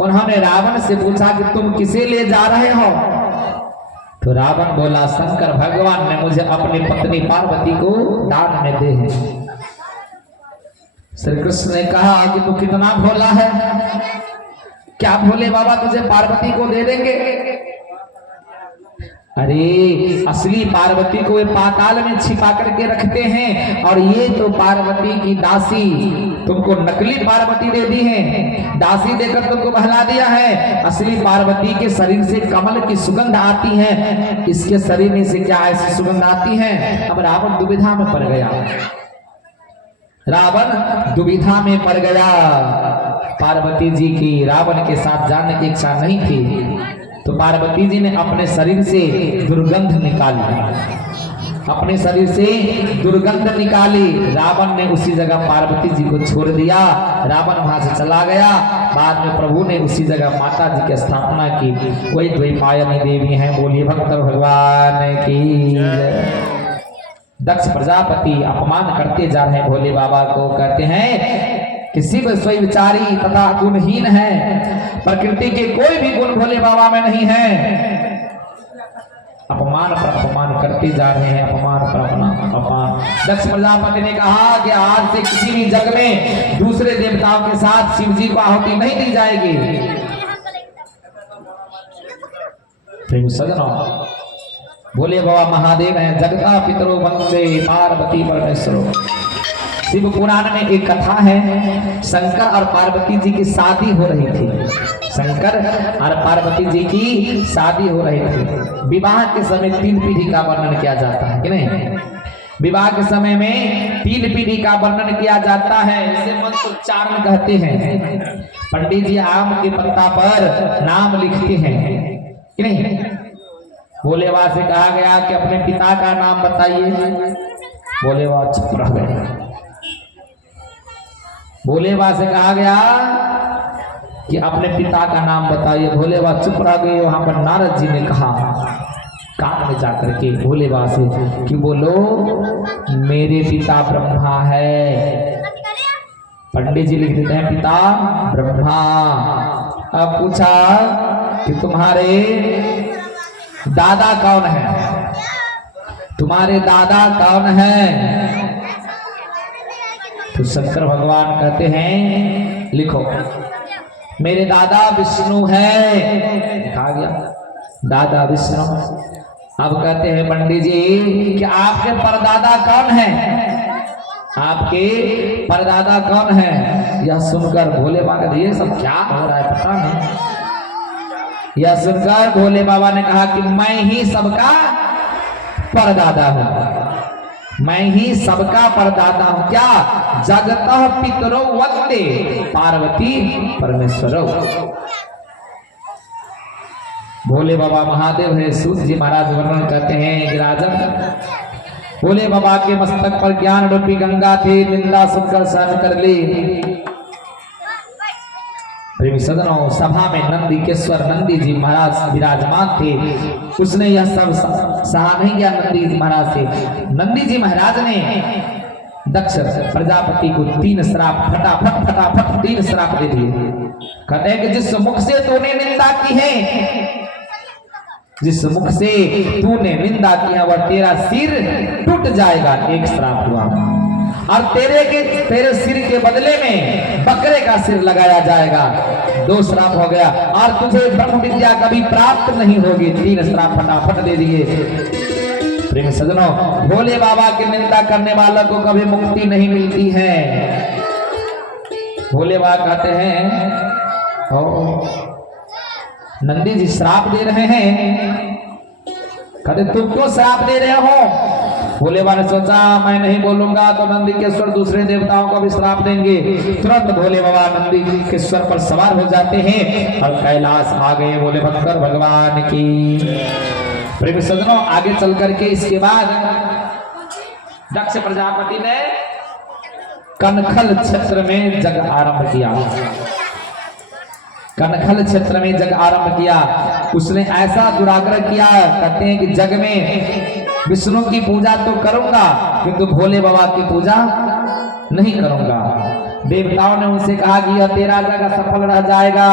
उन्होंने रावण से पूछा कि तुम किसे ले जा रहे हो? तो रावण बोला, शंकर भगवान ने मुझे अपनी पत्नी पार्वती को दान में दे हैं। श्री कृष्ण ने कहा कि तू कितना भोला है, क्या भोले बाबा तुझे पार्वती को दे देंगे? अरे असली पार्वती को वे पाताल में छिपा करके रखते हैं और ये तो पार्वती की दासी तुमको नकली पार्वती दे दी है, दासी देकर तुमको बहला दिया है। असली पार्वती के शरीर से कमल की सुगंध आती है, इसके शरीर में से क्या ऐसी सुगंध आती है? अब रावण दुविधा में पड़ गया, रावण दुविधा में पड़ गया। पार्वती जी की रावण के साथ जाने की इच्छा नहीं थी, तो पार्वती जी ने अपने शरीर से दुर्गंध निकाली, अपने शरीर से दुर्गंध निकाली। रावण ने उसी जगह पार्वती जी को छोड़ दिया, रावण वहां से चला गया। बाद में प्रभु ने उसी जगह माता जी की स्थापना की। वही द्वैपायनी देवी हैं, बोलिए भक्त भगवान की। दक्ष प्रजापति अपमान करते जा रहे हैं भोले बाबा को, कहते हैं कि शिव स्वयं विचारी तथा गुणहीन है, प्रकृति के कोई भी गुण भोले बाबा में नहीं है। अपमान पर अपमान करते जा रहे हैं, अपमान पर अपमान। दक्ष प्रजापति ने कहा कि आज से किसी भी जग में दूसरे देवताओं के साथ शिव जी को आहुति नहीं दी जाएगी। प्रेम सजनों, भोले बाबा महादेव हैं, जगता पितरो वंदे पार्वती परमेश्वरो। शिव पुराण में एक कथा है, शंकर और पार्वती जी की शादी हो रही थी, शंकर और पार्वती जी की शादी हो रही थी। विवाह के समय 3 पीढ़ी का वर्णन किया जाता है कि नहीं? विवाह के समय में 3 पीढ़ी का वर्णन किया जाता है, इसे मंत्रोच्चारण कहते हैं। पंडित जी आम के पत्ता पर नाम लिखते हैं कि नहीं? भोले बाबा से कहा गया कि अपने पिता का नाम बताइए, भोले बाबा चुप रह गए। भोले बाबा से कहा गया कि अपने पिता का नाम बताइए, भोले बाबा चुप रह गए। वहां पर नारद जी ने कहा कान में जाकर के भोले बाबा से कि बोलो मेरे पिता ब्रह्मा है। पंडित जी लिख देते हैं पिता ब्रह्मा। अब पूछा कि तुम्हारे दादा कौन है? तुम्हारे दादा कौन है? तो शंकर भगवान कहते हैं लिखो मेरे दादा विष्णु है। लिखा गया दादा विष्णु। अब कहते हैं पंडित जी कि आपके परदादा कौन है? आपके परदादा कौन है? यह सुनकर भोले बाबा का ये सब क्या हो रहा है पता नहीं। यह सुनकर भोले बाबा ने कहा कि मैं ही सबका परदादा हूं, मैं ही सबका परदादा हूं। क्या? जगतः पितरो वंदे पार्वती परमेश्वरो। भोले बाबा महादेव है। सूत जी महाराज वर्णन करते हैं कि राजन भोले बाबा के मस्तक पर ज्ञान रूपी गंगा थी, निंदा सुनकर सहन कर ली। प्रेमी सदनों, सभा में नंदीकेश्वर नंदी जी महाराज विराजमान थे। उसने यह सब सहा नहीं किया नंदी जी महाराज से। नंदी जी महाराज ने दक्ष प्रजापति को 3 श्राप फटाफट 3 श्राप दे दिए। कहते हैं कि जिस मुख से तूने निंदा की है, जिस मुख से तूने निंदा की है वह तेरा सिर टूट जाएगा। 1 श्राप हुआ। और तेरे सिर के बदले में बकरे का सिर लगाया जाएगा। 2 श्राप हो गया। और तुझे ब्रह्म विद्या कभी प्राप्त नहीं होगी। 3 श्राप फटाफट दे दिए। प्रेम सजनों, भोले बाबा की निंदा करने वालों को कभी मुक्ति नहीं मिलती है। भोले बाबा कहते हैं नंदी जी श्राप दे रहे हैं। कहते तुम क्यों श्राप दे रहे हो? भोले बाबा ने सोचा मैं नहीं बोलूंगा तो नंदीकेश्वर दूसरे देवताओं को भी श्राप देंगे। तुरंत भोले बाबा नंदीकेश्वर पर सवार हो जाते हैं और कैलाश आ गए। भोले भक्तर भगवान की। प्रेम सज्जनों, आगे चल करके इसके बाद दक्ष प्रजापति ने कनखल क्षेत्र में जग आरंभ किया। कनखल क्षेत्र में जग आरंभ किया। उसने ऐसा दुराग्रह किया, कहते हैं कि जग में विष्णु की पूजा तो करूंगा किंतु भोले बाबा की पूजा नहीं करूंगा। देवताओं ने उनसे कहा कि यह तेरा जग असफल रह जाएगा।